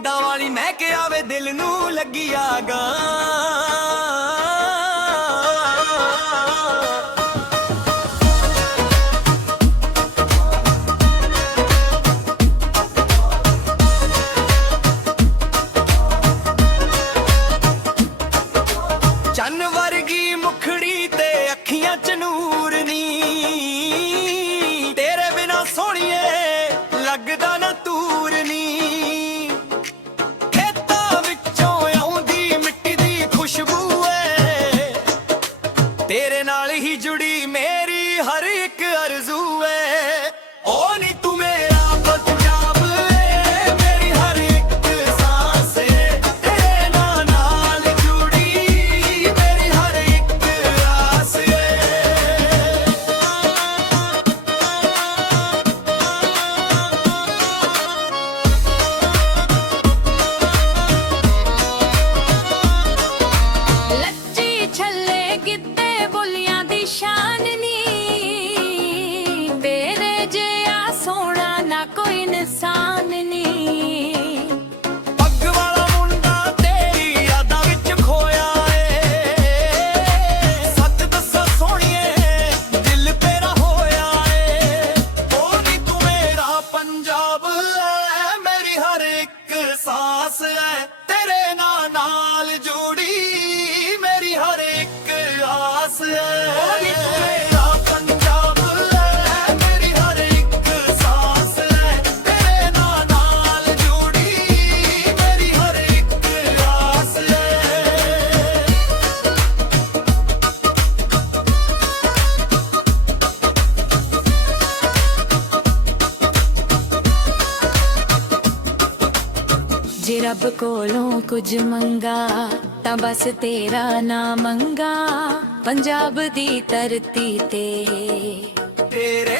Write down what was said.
ਫੁੱਡਾਂ ਵਾਲੀ ਮਹਿਕ ਆਵੇ ਦਿਲ ਨੂੰ ਲੱਗੀ ਆਗਾ ਤੇਰੇ ਨਾਲ ਹੀ ਜੁੜੀ ਮੇਰੀ ਹਰ ਇੱਕ ਅਰਜ਼ੂ ਹੈ ਕੋਈ ਨਿਸ਼ਾਨ ਨਹੀਂ ਜੇ ਰੱਬ ਕੋਲੋਂ ਕੁਝ ਮੰਗਾ, ਤਾਂ ਬਸ ਤੇਰਾ ਨਾਮ ਮੰਗਾ ਪੰਜਾਬ ਦੀ ਧਰਤੀ ਤੇ ਤੇਰੇ